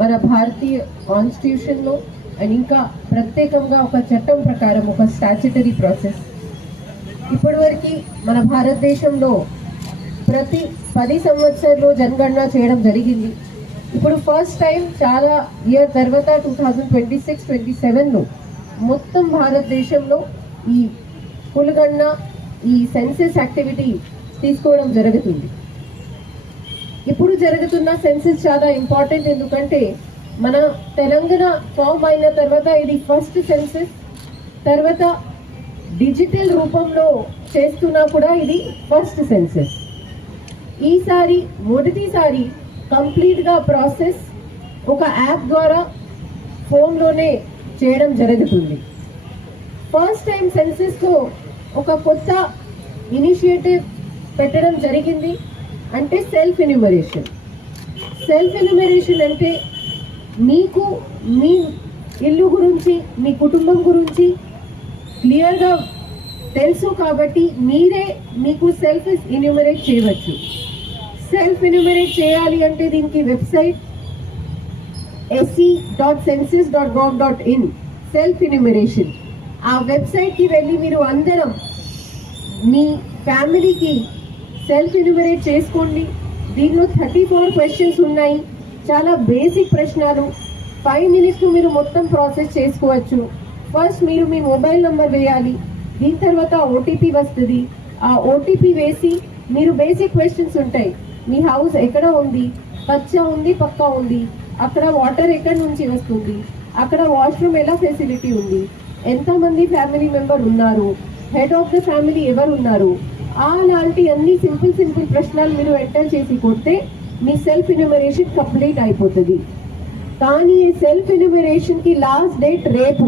మన భారతీయ కాన్స్టిట్యూషన్లో అండ్ ఇంకా ప్రత్యేకంగా ఒక చట్టం ప్రకారం ఒక స్టాచ్యుటరీ ప్రాసెస్ ఇప్పటివరకు మన భారతదేశంలో ప్రతి 10 సంవత్సరాల్లో జనగణన చేయడం జరిగింది. ఇప్పుడు ఫస్ట్ టైం చాలా ఇయర్ తర్వాత 2026-27లో మొత్తం భారతదేశంలో ఈ కులగణన ఈ సెన్సెస్ యాక్టివిటీ తీసుకోవడం జరుగుతుంది. ఇప్పుడు జరుగుతున్న సెన్సెస్ చాలా ఇంపార్టెంట్, ఎందుకంటే మన తెలంగాణ ఫామ్ అయిన తర్వాత ఇది ఫస్ట్ సెన్సెస్, తర్వాత డిజిటల్ రూపంలో చేస్తున్నా కూడా ఇది ఫస్ట్ సెన్సెస్. ఈసారి మొదటిసారి కంప్లీట్గా ప్రాసెస్ ఒక యాప్ ద్వారా ఫోన్లోనే చేయడం జరుగుతుంది. ఫస్ట్ టైం సెన్సెస్తో ఒక కొత్త ఇనిషియేటివ్ పెట్టడం జరిగింది, అంటే సెల్ఫ్ ఎన్యూమరేషన్. సెల్ఫ్ ఎన్యూమరేషన్ అంటే మీకు మీ ఇల్లు గురించి మీ కుటుంబం గురించి క్లియర్గా తెలుసు కాబట్టి మీరే మీకు సెల్ఫ్ ఎన్యూమరేట్ చేయవచ్చు. సెల్ఫ్ ఎన్యూమరేట్ చేయాలి అంటే దీనికి వెబ్సైట్ se.census.gov.in సెల్ఫ్ ఎన్యూమరేషన్. ఆ వెబ్సైట్కి వెళ్ళి మీరు అందరం మీ ఫ్యామిలీకి సెల్ఫ్ ఎన్యూమరేట్ చేసుకోండి. దీనిలో 34 క్వశ్చన్స్ ఉన్నాయి, చాలా బేసిక్ ప్రశ్నలు. 5 minutes మీరు మొత్తం ప్రాసెస్ చేసుకోవచ్చు. ఫస్ట్ మీరు మీ మొబైల్ నెంబర్ వేయాలి, దీని తర్వాత ఓటీపీ వస్తుంది. ఆ ఓటీపీ వేసి మీరు బేసిక్ క్వశ్చన్స్ ఉంటాయి. మీ హౌస్ ఎక్కడ ఉంది, కచ్చా ఉంది పక్కా ఉంది, అక్కడ వాటర్ ఎక్కడి నుంచి వస్తుంది, అక్కడ వాష్రూమ్ ఎలా ఫెసిలిటీ ఉంది, ఎంతమంది ఫ్యామిలీ మెంబర్ ఉన్నారు, హెడ్ ఆఫ్ ద ఫ్యామిలీ ఎవరు ఉన్నారు, అలాంటి అన్ని సింపుల్ ప్రశ్నలు మీరు ఎంటర్ చేసి కొడితే మీ సెల్ఫ్ ఎన్యూమరేషన్ కంప్లీట్ అయిపోతుంది. కానీ ఈ సెల్ఫ్ ఎన్యూమరేషన్కి లాస్ట్ డేట్ రేపు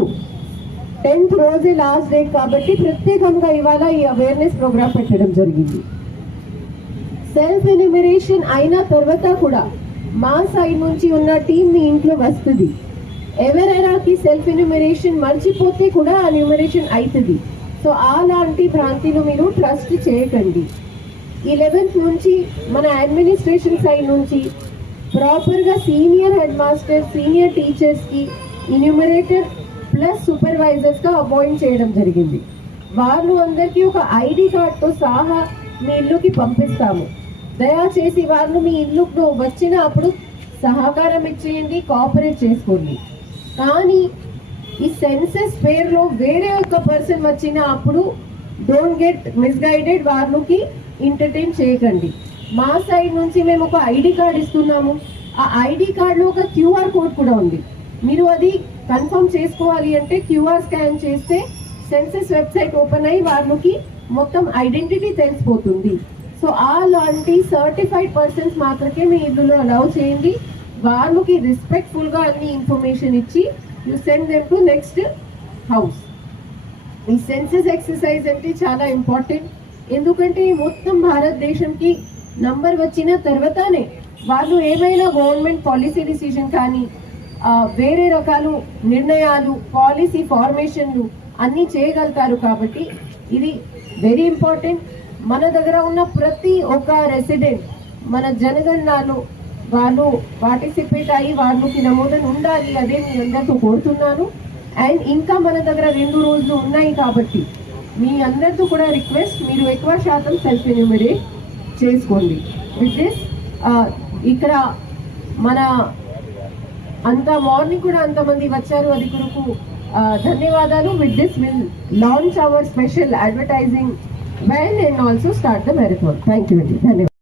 10th రోజే లాస్ట్ డేట్ కాబట్టి ప్రత్యేకంగా ఇవాళ ఈ అవేర్నెస్ ప్రోగ్రామ్ పెట్టడం జరిగింది. సెల్ఫ్ ఎన్యూమరేషన్ అయిన తర్వాత కూడా మా సైడ్ నుంచి ఉన్న టీం మీ ఇంట్లో వస్తుంది. ఎవరైనాకి సెల్ఫ్ ఎన్యూమరేషన్ మర్చిపోతే కూడా ఆ ఎన్యూమరేషన్ అవుతుంది. సో అలాంటి ప్రాంతాలు మీరు ట్రస్ట్ చేయకండి. 11th నుంచి మన అడ్మినిస్ట్రేషన్ సైడ్ నుంచి ప్రాపర్గా సీనియర్ హెడ్ మాస్టర్ సీనియర్ టీచర్స్కి ఎన్యూమరేటర్ ప్లస్ సూపర్వైజర్స్గా అపాయింట్ చేయడం జరిగింది. వాళ్ళు అందరికీ ఒక ఐడి కార్డ్తో సహా మీ ఇల్లుకి పంపిస్తాము. దయచేసి వాళ్ళు మీ ఇల్లుకు వచ్చినప్పుడు సహకారం ఇచ్చేయండి, కోఆపరేట్ చేసుకోండి. కానీ ఈ సెన్సెస్ పేరులో వేరే ఒక పర్సన్ వచ్చిన అప్పుడు డోంట్ గెట్ మిస్గైడెడ్, వాళ్ళకి ఎంటర్టైన్ చేయకండి. మా సైడ్ నుంచి మేము ఒక ఐడి కార్డ్ ఇస్తున్నాము. ఆ ఐడి కార్డులో ఒక క్యూఆర్ కోడ్ కూడా ఉంది. మీరు అది కన్ఫర్మ్ చేసుకోవాలి అంటే క్యూఆర్ స్కాన్ చేస్తే సెన్సెస్ వెబ్సైట్ ఓపెన్ అయ్యి వాళ్ళకి మొత్తం ఐడెంటిటీ తెలిసిపోతుంది. సో అలాంటి సర్టిఫైడ్ పర్సన్స్ మాత్రమే మీ ఇల్లులో అలౌ చేయండి. వాళ్ళకి రెస్పెక్ట్ఫుల్గా అన్ని ఇన్ఫర్మేషన్ ఇచ్చి you send them to next house. ఈ సెన్సెస్ ఎక్సర్సైజ్ అంటే చాలా ఇంపార్టెంట్, ఎందుకంటే మొత్తం భారతదేశంకి నంబర్ వచ్చిన తర్వాతనే వాళ్ళు ఏమైనా గవర్నమెంట్ పాలసీ డిసిజన్ కానీ వేరే రకాలు నిర్ణయాలు పాలసీ ఫార్మేషన్లు అన్నీ చేయగలుగుతారు. కాబట్టి ఇది వెరీ ఇంపార్టెంట్. మన దగ్గర ఉన్న ప్రతి ఒక్క రెసిడెంట్ మన జనగణనలో వాళ్ళు పార్టిసిపేట్ అయ్యి వాళ్ళకి నమోదన ఉండాలి, అదే మీ అందరితో కోరుతున్నాను. అండ్ ఇంకా మన దగ్గర 2 రోజులు ఉన్నాయి కాబట్టి మీ అందరితో కూడా రిక్వెస్ట్, మీరు ఎక్కువ శాతం సెల్ఫ్ ఎన్యూమరేట్ చేసుకోండి. విత్ దిస్ ఇక్కడ మన అంత మార్నింగ్ కూడా అంతమంది వచ్చారు, అది కొరకు ధన్యవాదాలు. With this will launch hour special advertising van and also start the marathon. Thank you అండి, ధన్యవాదాలు.